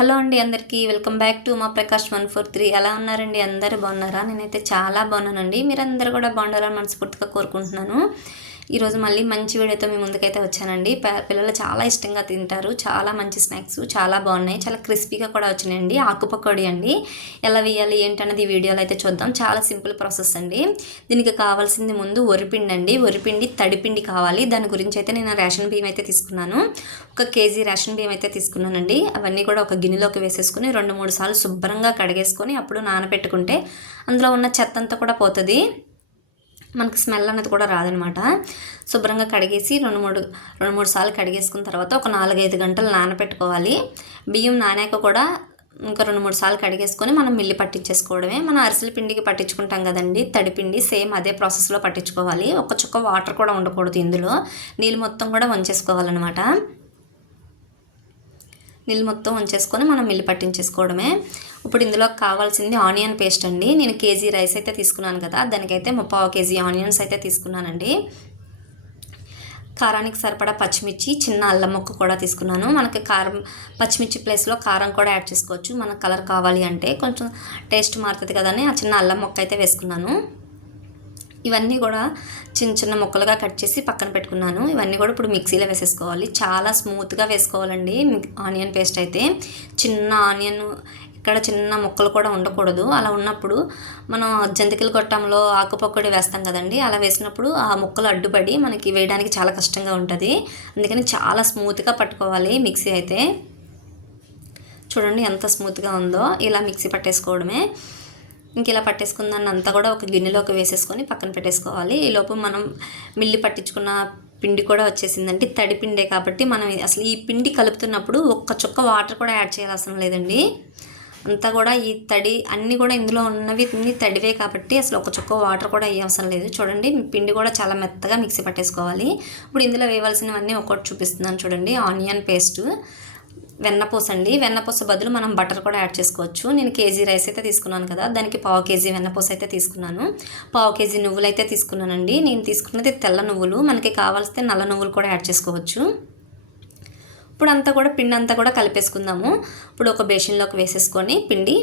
Hello అండి, అందరికీ welcome back to మా ప్రకాష్ 143. ఎలా ఉన్నారండి? అందరూ బాగున్నారా? నేనైతే చాలా బాగున్నానండి. మీరందరూ కూడా బాగుండాలని మనస్ఫూర్తిగా కోరుకుంటున్నాను. ఈరోజు మళ్ళీ మంచి వీడియోతో మీ ముందుకైతే వచ్చానండి. పిల్లలు చాలా ఇష్టంగా తింటారు. చాలా మంచి స్నాక్స్ చాలా బాగున్నాయి. చాలా క్రిస్పీగా కూడా వచ్చినాయండి. ఆకు పకోడీ అండి. ఎలా వేయాలి ఏంటనేది ఈ వీడియోలో అయితే చూద్దాం. చాలా సింపుల్ ప్రాసెస్ అండి. దీనికి కావాల్సింది ముందు వరిపిండి అండి. వరిపిండి తడిపిండి కావాలి. దాని గురించి అయితే నేను రేషన్ బియ్యం అయితే తీసుకున్నాను. 1 కేజీ రేషన్ బియ్యం అయితే తీసుకున్నానండి. అవన్నీ కూడా ఒక గిన్నెలోకి వేసేసుకుని 2-3 సార్లు శుభ్రంగా కడిగేసుకొని అప్పుడు నానబెట్టుకుంటే అందులో ఉన్న చెత్త అంతా కూడా పోతుంది. మనకు స్మెల్ అనేది కూడా రాదనమాట. శుభ్రంగా కడిగేసి 2-3 సార్లు కడిగేసుకున్న తర్వాత ఒక 4-5 గంటలు నానబెట్టుకోవాలి. బియ్యం నానాక కూడా ఇంకా 2-3 సార్లు కడిగేసుకొని మనం మిల్లి పట్టించేసుకోవడమే. మనం అరిసెల పిండికి పట్టించుకుంటాం కదండి, తడిపిండి సేమ్ అదే ప్రాసెస్లో పట్టించుకోవాలి. ఒక చుక్క వాటర్ కూడా ఉండకూడదు ఇందులో. నీళ్ళు మొత్తం కూడా వంచేసుకోవాలన్నమాట. నీళ్ళు మొత్తం ఉంచేసుకొని మనం మిల్లి పట్టించేసుకోవడమే. ఇప్పుడు ఇందులో కావాల్సింది ఆనియన్ పేస్ట్ అండి. నేను కేజీ రైస్ అయితే తీసుకున్నాను కదా, దానికైతే 3/4 కేజీ ఆనియన్స్ అయితే తీసుకున్నానండి. కారానికి సరిపడా పచ్చిమిర్చి, చిన్న అల్లం ముక్క కూడా తీసుకున్నాను. మనకి కారం పచ్చిమిర్చి ప్లేస్లో కారం కూడా యాడ్ చేసుకోవచ్చు. మనకు కలర్ కావాలి అంటే కొంచెం టేస్ట్ మారుతుంది కదని ఆ చిన్న అల్లం ముక్క అయితే వేసుకున్నాను. ఇవన్నీ కూడా చిన్న చిన్న ముక్కలుగా కట్ చేసి పక్కన పెట్టుకున్నాను. ఇవన్నీ కూడా ఇప్పుడు మిక్సీలో వేసేసుకోవాలి. చాలా స్మూత్గా వేసుకోవాలండి ఆనియన్ పేస్ట్ అయితే. చిన్న ఆనియన్ ఇక్కడ చిన్న ముక్కలు కూడా ఉండకూడదు. అలా ఉన్నప్పుడు మనం జంతికల గొట్టంలో ఆకు పకోడీ వేస్తాం కదండి, అలా వేసినప్పుడు ఆ ముక్కలు అడ్డుపడి మనకి వేయడానికి చాలా కష్టంగా ఉంటుంది. అందుకని చాలా స్మూత్గా పట్టుకోవాలి మిక్సీ అయితే. చూడండి ఎంత స్మూత్గా ఉందో. ఇలా మిక్సీ పట్టేసుకోవడమే. ఇంక ఇలా పట్టేసుకున్న దాన్ని అంతా కూడా ఒక గిన్నెలోకి వేసేసుకొని పక్కన పెట్టేసుకోవాలి. ఈలోపు మనం మిల్లి పట్టించుకున్న పిండి కూడా వచ్చేసిందండి. తడి పిండే కాబట్టి మనం అసలు ఈ పిండి కలుపుతున్నప్పుడు ఒక్క చుక్క వాటర్ కూడా యాడ్ చేయాల్సిన లేదండి. అంతా కూడా ఈ తడి అన్నీ కూడా ఇందులో ఉన్నవి తడివే కాబట్టి అసలు ఒక చుక్క వాటర్ కూడా అవసరం లేదు. చూడండి పిండి కూడా చాలా మెత్తగా మిక్సీ పట్టేసుకోవాలి. ఇప్పుడు ఇందులో వేయవలసినవన్నీ ఒక్కొక్కటి చూపిస్తున్నాను చూడండి. ఆనియన్ పేస్టు, వెన్నపూస అండి. వెన్నపూస బదులు మనం బటర్ కూడా యాడ్ చేసుకోవచ్చు. నేను కేజీ రైస్ అయితే తీసుకున్నాను కదా, దానికి 1/4 కేజీ వెన్నపూస అయితే తీసుకున్నాను. 1/4 కేజీ నువ్వులు అయితే తీసుకున్నానండి. నేను తీసుకున్నది తెల్ల నువ్వులు. మనకి కావాల్సిన నల్ల నువ్వులు కూడా యాడ్ చేసుకోవచ్చు. ఇప్పుడు అంతా కూడా పిండి అంతా కూడా కలిపేసుకుందాము. ఇప్పుడు ఒక బేషన్లోకి వేసేసుకొని పిండి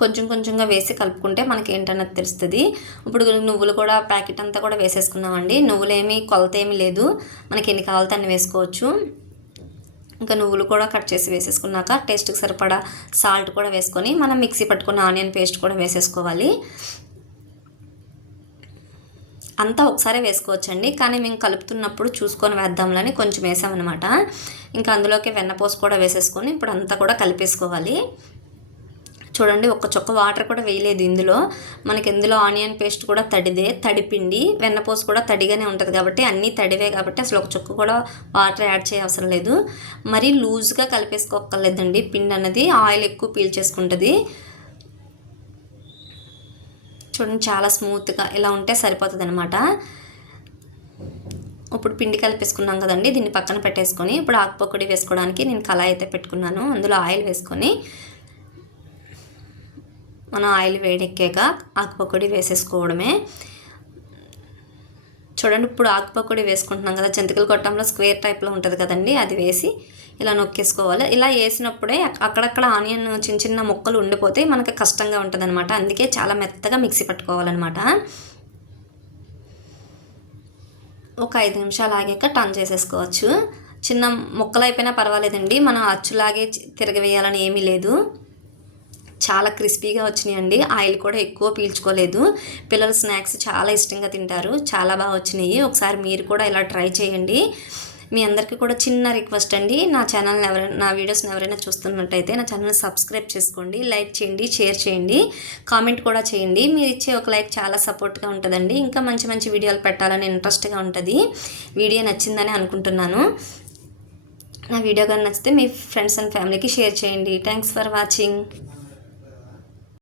కొంచెం కొంచెంగా వేసి కలుపుకుంటే మనకి ఏంటన్నది తెలుస్తుంది. ఇప్పుడు నువ్వులు కూడా ప్యాకెట్ అంతా కూడా వేసేసుకున్నామండి. నువ్వులేమి కొలత ఏమీ లేదు, మనకి ఎన్ని కావాలితే అన్ని వేసుకోవచ్చు. ఇంకా నువ్వులు కూడా కట్ చేసి వేసేసుకున్నాక టేస్ట్కి సరిపడా సాల్ట్ కూడా వేసుకొని మనం మిక్సీ పట్టుకున్న ఆనియన్ పేస్ట్ కూడా వేసేసుకోవాలి. అంతా ఒకసారి వేసుకోవచ్చండి, కానీ మేము కలుపుతున్నప్పుడు చూసుకొని వేద్దాంలని కొంచెం వేసామన్నమాట. ఇంకా అందులోకి వెన్నపూస కూడా వేసేసుకొని ఇప్పుడు అంతా కూడా కలిపేసుకోవాలి. చూడండి ఒక్క చుక్క వాటర్ కూడా వేయలేదు ఇందులో. మనకి ఇందులో ఆనియన్ పేస్ట్ కూడా తడిపిండి, వెన్నపూస కూడా తడిగానే ఉంటుంది కాబట్టి అన్నీ తడివే కాబట్టి అసలు ఒక చుక్క కూడా వాటర్ యాడ్ చేయవసరం లేదు. మరీ లూజ్గా కలిపేసుకోక్కర్లేదండి. పిండి అన్నది ఆయిల్ ఎక్కువ పీల్చేసుకుంటుంది. చూడండి చాలా స్మూత్గా ఇలా ఉంటే సరిపోతుంది అనమాట. ఇప్పుడు పిండి కలిపేసుకున్నాం కదండి, దీన్ని పక్కన పెట్టేసుకొని ఇప్పుడు ఆకు పకోడీ వేసుకోవడానికి నేను కళాయి అయితే పెట్టుకున్నాను. అందులో ఆయిల్ వేసుకొని మనం ఆయిల్ వేడెక్కాక ఆకు పకోడీ వేసేసుకోవడమే. చూడండి ఇప్పుడు ఆకు పకోడీ వేసుకుంటున్నాం కదా, జంతికల గొట్టంలో స్క్వేర్ టైప్లో ఉంటుంది కదండి, అది వేసి ఇలా నొక్కేసుకోవాలి. ఇలా వేసినప్పుడే అక్కడక్కడ ఆనియన్ చిన్న చిన్న ముక్కలు ఉండిపోతే మనకి కష్టంగా ఉంటుంది అనమాట. అందుకే చాలా మెత్తగా మిక్సీ పట్టుకోవాలన్నమాట. ఒక 5 నిమిషాలు ఆగాక టర్న్ చేసేసుకోవచ్చు. చిన్న ముక్కలు అయిపోయినా పర్వాలేదండి, మనం అచ్చులాగే తిరగవేయాలని ఏమీ లేదు. చాలా క్రిస్పీగా వచ్చినాయండి. ఆయిల్ కూడా ఎక్కువ పీల్చుకోలేదు. పిల్లలు స్నాక్స్ చాలా ఇష్టంగా తింటారు. చాలా బాగా వచ్చినాయి. ఒకసారి మీరు కూడా ఇలా ట్రై చేయండి. మీ అందరికీ కూడా చిన్న రిక్వెస్ట్ అండి, నా వీడియోస్ని ఎవరైనా చూస్తున్నట్టయితే నా ఛానల్ని సబ్స్క్రైబ్ చేసుకోండి, లైక్ చేయండి, షేర్ చేయండి, కామెంట్ కూడా చేయండి. మీరు ఇచ్చే ఒక లైక్ చాలా సపోర్ట్గా ఉంటుందండి. ఇంకా మంచి మంచి వీడియోలు పెట్టాలని ఇంట్రెస్ట్గా ఉంటుంది. వీడియో నచ్చిందని అనుకుంటున్నాను. నా వీడియో కానీ నచ్చితే మీ ఫ్రెండ్స్ అండ్ ఫ్యామిలీకి షేర్ చేయండి. Thanks for watching.